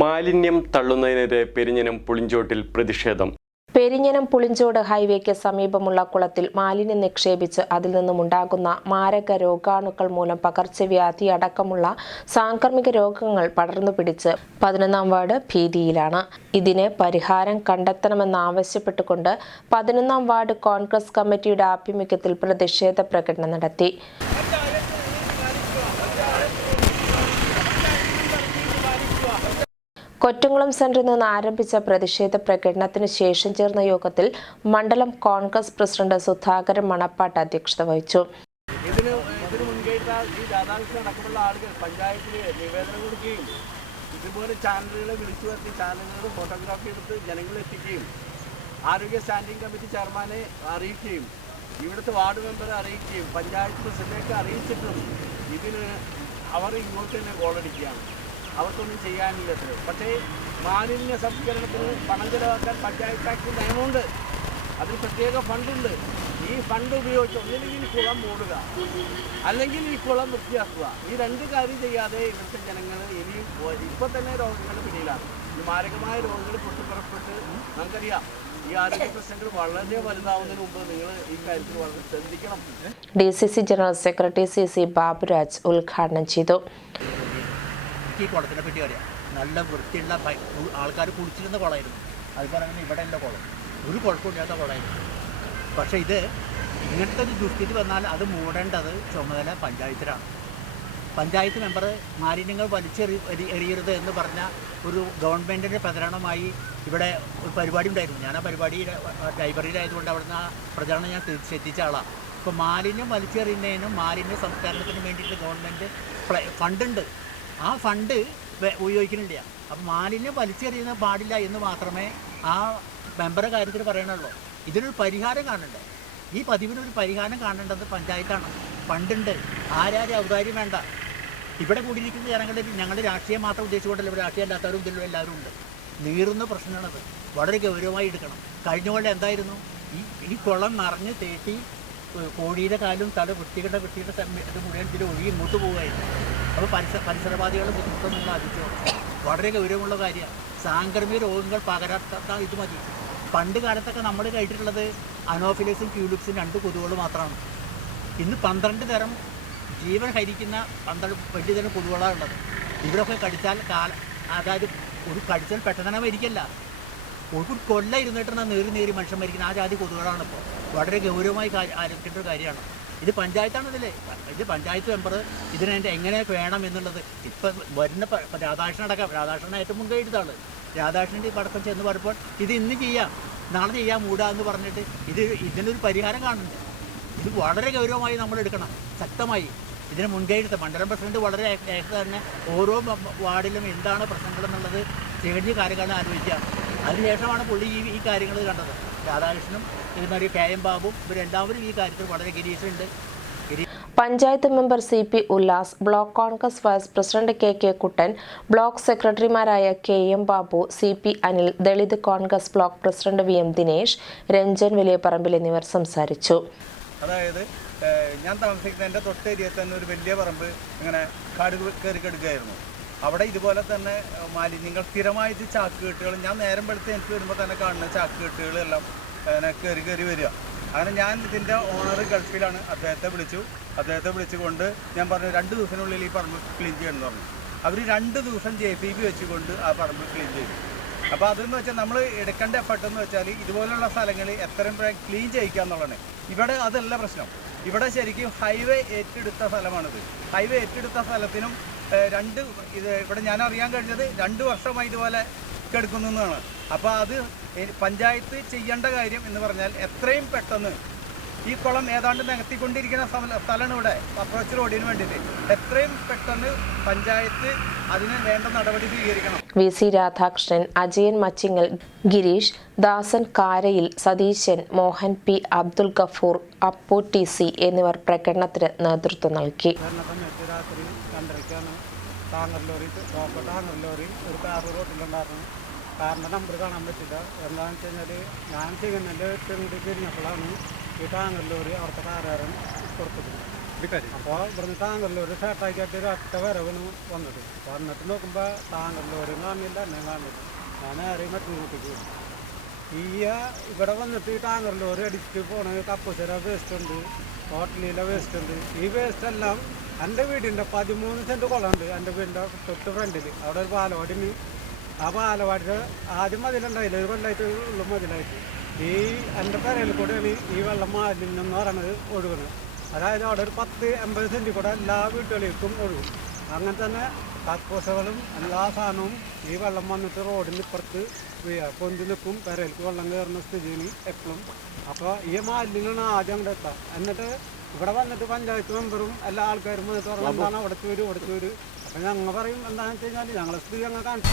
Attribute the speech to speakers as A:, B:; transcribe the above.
A: മാലിന്യം തള്ളുന്നതിനെതിരെ പെരിഞ്ഞനം പുളിഞ്ചോട്ടിൽ പ്രതിഷേധം.
B: പെരിഞ്ഞനം പുളിഞ്ചോട് ഹൈവേക്ക് സമീപമുള്ള കുളത്തിൽ മാലിന്യം നിക്ഷേപിച്ച് അതിൽ നിന്നുമുണ്ടാകുന്ന മാരക രോഗാണുക്കൾ മൂലം പകർച്ചവ്യാധി അടക്കമുള്ള സാംക്രമിക രോഗങ്ങൾ പടർന്നു പിടിച്ച് പതിനൊന്നാം വാർഡ് ഭീതിയിലാണ്. ഇതിന് പരിഹാരം കണ്ടെത്തണമെന്നാവശ്യപ്പെട്ടുകൊണ്ട് പതിനൊന്നാം വാർഡ് കോൺഗ്രസ് കമ്മിറ്റിയുടെ ആഭിമുഖ്യത്തിൽ പ്രതിഷേധ പ്രകടനം നടത്തി. കൊറ്റംകുളം സെന്ററിൽ നിന്ന് ആരംഭിച്ച പ്രതിഷേധ പ്രകടനത്തിന് ശേഷം ചേർന്ന യോഗത്തിൽ മണ്ഡലം കോൺഗ്രസ് പ്രസിഡന്റ് സുധാകരൻ മണപ്പാട്ട് അധ്യക്ഷത വഹിച്ചു.
C: ഇതിന് ഇതിന് ഈ രാധാകൃഷ്ണൻ അടക്കമുള്ള ആളുകൾ പഞ്ചായത്തിൽ നിവേദനം കൊടുക്കുകയും ഇതുപോലെ ചാനലുകളെ വിളിച്ചു വരുത്തി ചാനലുകൾ ഫോട്ടോഗ്രാഫി എടുത്ത് ജനങ്ങളെത്തിക്കുകയും ആരോഗ്യ സ്റ്റാൻഡിംഗ് കമ്മിറ്റി ചെയർമാനെ അറിയിക്കുകയും ഇവിടുത്തെ വാർഡ് മെമ്പറെ അറിയിക്കുകയും പഞ്ചായത്ത് പ്രസിഡന്റേക്ക് അറിയിച്ചിട്ടും ഇതിന് അവർ ഇങ്ങോട്ട് തന്നെ ഗോളടിക്കുകയാണ് അവർക്കൊന്നും ചെയ്യാനില്ല പക്ഷേ മാലിന്യ സംസ്കരണത്തിന് പണം ചെലവാക്കാൻ പഞ്ചായത്ത് ആക്ട് നിയമമുണ്ട്. അതിന് പ്രത്യേക ഫണ്ടുണ്ട്. ഈ ഫണ്ട് ഉപയോഗിച്ച് ഒന്നില്ലെങ്കിൽ ഈ കുളം മൂടുക അല്ലെങ്കിൽ ഈ കുളം വൃത്തിയാക്കുക. ഈ രണ്ട് കാര്യം ചെയ്യാതെ ഇവിടുത്തെ ജനങ്ങൾ ഇനിയും ഇപ്പോൾ തന്നെ രോഗങ്ങളുടെ പിടിയിലാണ്. ഈ മാരകമായ രോഗങ്ങൾ പൊട്ടിപ്പുറപ്പെട്ട് നമുക്കറിയാം.
B: D C C general secretary C C Baburaj ഉദ്ഘാടനം ചെയ്തു.
D: ഈ കുളത്തിനെ പറ്റി അറിയാം. നല്ല വൃത്തിയുള്ള ആൾക്കാർ കുളിച്ചിരുന്ന കുളമായിരുന്നു. അതുപോലെ തന്നെ ഇവിടെ ഉള്ള കുളം. ഒരു കുഴപ്പമില്ലാത്ത കുളമായിരുന്നു. പക്ഷേ ഇത് ഇങ്ങനത്തെ ഒരു ദുസ്ഥിതി വന്നാൽ അത് മൂടേണ്ടത് ചുമതല പഞ്ചായത്തിലാണ്. പഞ്ചായത്ത് മെമ്പർ മാലിന്യങ്ങൾ വലിച്ചെറി എറി- എറിയരുത് എന്ന് പറഞ്ഞ ഒരു ഗവൺമെന്റിന്റെ പ്രചരണമായി ഇവിടെ ഒരു പരിപാടി ഉണ്ടായിരുന്നു. ഞാൻ ആ പരിപാടി ലൈബ്രറിയിലായതുകൊണ്ട് അവിടുന്ന് ആ പ്രചരണം ഞാൻ ശ്ര- ശ്രദ്ധിച്ച ആളാണ്. ഇപ്പോൾ മാലിന്യം വലിച്ചെറിയുന്നതിനും മാലിന്യ സംസ്കരണത്തിനും വേണ്ടിയിട്ട് ഗവൺമെന്റ് ഫണ്ടുണ്ട്. ആ ഫണ്ട് ഉപയോഗിക്കുന്നില്ല. അപ്പം മാലിന്യം വലിച്ചെറിയുന്ന പാടില്ല എന്ന് മാത്രമേ ആ മെമ്പറുടെ കാര്യത്തിൽ പറയണുള്ളൂ. ഇതിനൊരു പരിഹാരം കാണണ്ടേ? ഈ പതിവിനൊരു പരിഹാരം കാണേണ്ടത് പഞ്ചായത്താണ്. ഫണ്ടുണ്ട്. ആരാരും ഔദാര്യം വേണ്ട. ഇവിടെ കൂടിയിരിക്കുന്ന ജനങ്ങളിൽ ഞങ്ങൾ രാഷ്ട്രീയം മാത്രം ഉദ്ദേശിച്ചുകൊണ്ടല്ല. ഇവിടെ രാഷ്ട്രീയം അല്ലാത്തവരും ഇതിലും എല്ലാവരും ഉണ്ട്. നീറുന്ന പ്രശ്നമാണത്. വളരെ ഗൗരവമായി എടുക്കണം. കഴിഞ്ഞ എന്തായിരുന്നു? ഈ ഈ കുളം നിറഞ്ഞ് തേട്ടി കോഴിയുടെ കാലും തല വൃത്തികളുടെ സമയ- ഇത് മുഴുവൻ ഇതിൽ ഒഴുകി ഇങ്ങോട്ട് പോവുകയായിരുന്നു അപ്പോൾ പരിസര പരിസരവാദികളുടെ ബുദ്ധിമുട്ടൊന്നും ബാധിച്ചു വളരെ ഗൗരവമുള്ള കാര്യമാണ്. സാംക്രമിക രോഗങ്ങൾ പകരാത്ത ഇത് മതി. പണ്ട് കാലത്തൊക്കെ നമ്മൾ കഴിച്ചിട്ടുള്ളത് അനോഫിലിക്സും ക്യൂലിക്സും രണ്ട് കൊതുകുകൾ മാത്രമാണ്. ഇന്ന് പന്ത്രണ്ട് തരം ജീവൻ ഹരിക്കുന്ന പന്ത്രണ്ട് വലിയ തരം കൊതുകുകളാണ് ഉള്ളത്. ഇവരൊക്കെ കടിച്ചാൽ കാല അതായത് ഒരു കടിച്ചാൽ പെട്ടെന്ന് തന്നെ മരിക്കല്ല. ഒരു കൊല്ല ഇരുന്നിട്ടാണ് നേറി നേറി മനുഷ്യൻ മരിക്കുന്നത്. ആ ജാതി കൊതുകളാണ് ഇപ്പോൾ വളരെ ഗൗരവമായി ആലോചിക്കേണ്ട ഒരു കാര്യമാണ്. ഇത് പഞ്ചായത്താണ് ഇതിലെ. ഇത് പഞ്ചായത്ത് മെമ്പർ ഇതിനെ എങ്ങനെ വേണം എന്നുള്ളത് ഇപ്പം വരുന്ന രാധാകൃഷ്ണൻ അടക്കം രാധാകൃഷ്ണൻ ഏറ്റവും മുൻകൈ എടുത്താണ് രാധാകൃഷ്ണന്റെ പടക്കം ചെന്ന് പറയുമ്പോൾ ഇത് ഇന്ന് ചെയ്യാം നാളെ ചെയ്യാം മൂടാ എന്ന് പറഞ്ഞിട്ട് ഇത് ഇതിനൊരു പരിഹാരം കാണുന്നുണ്ട്. ഇത് വളരെ ഗൗരവമായി നമ്മൾ എടുക്കണം. ശക്തമായി ഇതിന് മുൻകൈ എടുത്ത. മണ്ഡലം പ്രസിഡന്റ് വളരെ ഏക തന്നെ ഓരോ വാർഡിലും എന്താണ് പ്രശ്നങ്ങൾ എന്നുള്ളത് ചേഞ്ച് കാര്യങ്ങളാണ് ആലോചിക്കുകയാണ് അതിനുശേഷമാണ് പുള്ളി ഈ ഈ കാര്യങ്ങൾ കണ്ടത്. രാധാകൃഷ്ണനും ഇതുമാതിരി കെ എം ബാബും ഇവരെല്ലാവരും ഈ കാര്യത്തിൽ വളരെ ഗിരീഷുണ്ട് Girish
B: panchayat member C P Ullas block Congress vice president K K Kuttan block സെക്രട്ടറിമാരായ K M Babu C P Anil Dalit Congress block president V M Dinesh Ranjan Valiyaparambil എന്നിവർ സംസാരിച്ചു.
E: അതായത് ഞാൻ താമസിക്കുന്ന എന്റെ ഏരിയയിൽ തന്നെ ഒരു വലിയ പറമ്പ് ഇങ്ങനെ കാട് കയറി കിടക്കുകയായിരുന്നു അവിടെ ഇതുപോലെ തന്നെ മാലിന്യങ്ങൾ സ്ഥിരമായിട്ട് ചാക്ക് കെട്ടുകൾ ഞാൻ നേരം പെടുത്ത് എനിക്ക് വരുമ്പോൾ തന്നെ കാണുന്ന ചാക്ക് കെട്ടുകളെല്ലാം അങ്ങനെ കയറി കയറി വരിക. അങ്ങനെ ഞാൻ ഇതിന്റെ ഓണർ ഗൾഫിലാണ് അദ്ദേഹത്തെ വിളിച്ചു. അദ്ദേഹത്തെ വിളിച്ചുകൊണ്ട് ഞാൻ പറഞ്ഞു രണ്ട് ദിവസത്തിനുള്ളിൽ ഈ പറമ്പ് ക്ലീൻ ചെയ്യണമെന്ന് പറഞ്ഞു. അവർ രണ്ട് ദിവസം ജെ സി ബി വെച്ചുകൊണ്ട് ആ പറമ്പ് ക്ലീൻ ചെയ്തു. അപ്പോൾ അതെന്ന് വെച്ചാൽ നമ്മൾ എടുക്കേണ്ട എഫർട്ട് എന്ന് വെച്ചാൽ ഇതുപോലെയുള്ള സ്ഥലങ്ങൾ എത്രയും വേഗം ക്ലീൻ ചെയ്യിക്കുക എന്നുള്ളതാണ്. ഇവിടെ അതല്ല പ്രശ്നം. ഇവിടെ ശരിക്കും ഹൈവേ ഏറ്റെടുത്ത സ്ഥലമാണിത്. ഹൈവേ ഏറ്റെടുത്ത സ്ഥലത്തിനും രണ്ട് ഇത് ഇവിടെ ഞാൻ അറിയാൻ കഴിഞ്ഞത് രണ്ട് വർഷമായി ഇതുപോലെ കെടുക്കുന്നതാണ് അപ്പോൾ അത് പഞ്ചായത്ത് ചെയ്യേണ്ട കാര്യം എന്ന് പറഞ്ഞാൽ എത്രയും പെട്ടെന്ന് ഈ കുളം ഏതാണ്ട് നികത്തിക്കൊണ്ടിരിക്കുന്ന സ്ഥല- സ്ഥലമാണ് ഇവിടെ. അപ്രോച്ച് റോഡിന് വേണ്ടിയിട്ട്. എത്രയും പെട്ടെന്ന് പഞ്ചായത്ത് അതിന് വേണ്ട നടപടി സ്വീകരിക്കണം.
B: V C Radhakrishnan Ajayan Machingal Girish Dasan Karayil Satheesan Mohan P Abdul Gafoor Appu T C എന്നിവർ പ്രകടനത്തിന് നേതൃത്വം നൽകി.
F: Tanker lorry top tanker lorry ഒരു കാറ് റോട്ടിലുണ്ടായിരുന്നു. കാറിന്റെ നമ്പർ കാണാൻ പറ്റില്ല. എന്താണെന്ന് വെച്ച് കഴിഞ്ഞാൽ ഞാൻ ചെയ്യുന്നതിന്റെ കൂടി തിരിഞ്ഞപ്പോഴാണ് ഈ ലോറി അവിടുത്തെ കാറുകാരൻ കൊടുത്തത് അപ്പോൾ ഇവിടുന്ന് ടാങ്കറിലൂർ ഷർട്ടാക്കിയിട്ട് ഒരു അറ്റ വരവിന് വന്നത്. വന്നിട്ട് നോക്കുമ്പോൾ താങ്കല്ലൂർ കാണില്ല എന്നെ കാണില്ല. ഞാൻ ആരെയും മറ്റൊരു കൂട്ടിക്ക് പോയി ഈ ഇവിടെ വന്നിട്ട് ഈ ടാങ്കർ ലോറി അടിച്ചിട്ട് പോണ കപ്പുസര വേസ്റ്റ് ഉണ്ട് ഹോട്ടലിലെ വേസ്റ്റ് ഉണ്ട്. ഈ വേസ്റ്റ് എല്ലാം എന്റെ വീടിന്റെ പതിമൂന്ന് സെന്റ് കുളമുണ്ട് എന്റെ വീടിന്റെ തൊട്ട് ഫ്രണ്ടിൽ അവിടെ ഒരു പാലവാടിന് ആ പാലവാടിന്റെ ആദ്യം മതിലുണ്ടായില്ല ഒരു കൊല്ലായിട്ട് ഉള്ള മതിലായിട്ട്. ഈ എന്റെ പെരയിൽ കൂടെയാണ് ഈ വെള്ളം മാലിന്യം എന്ന് പറയുന്നത് ഒഴുകുന്നത്. അതായത് അവിടെ ഒരു പത്ത് എൺപത് സെന്റിൽ കൂടെ എല്ലാ വീട്ടുകളിലേക്കും ഒഴുകും. അങ്ങനെ തന്നെ കക്കൂസകളും എല്ലാ സാധനവും ഈ വെള്ളം വന്നിട്ട് റോഡിന് ഇപ്പുറത്ത് പൊന്തി നിൽക്കും. പെരയിലേക്ക് വെള്ളം കയറുന്ന സ്ഥിതിയിൽ എപ്പോഴും അപ്പോൾ ഈ മാലിന്യങ്ങളാണ് ആദ്യം അങ്ങോട്ട് എത്താം. എന്നിട്ട് ഇവിടെ വന്നിട്ട് പഞ്ചായത്ത് മെമ്പറും എല്ലാ ആൾക്കാരും വന്നിട്ട് പറഞ്ഞാൽ എന്താണ് അവിടത്തെ വരും ഇവിടത്തെ വരും. അപ്പം ഞങ്ങൾ പറയും എന്താണെന്ന് വെച്ച് കഴിഞ്ഞാൽ ഞങ്ങളെ സ്ഥിതി ഞങ്ങൾ കാണിച്ചു.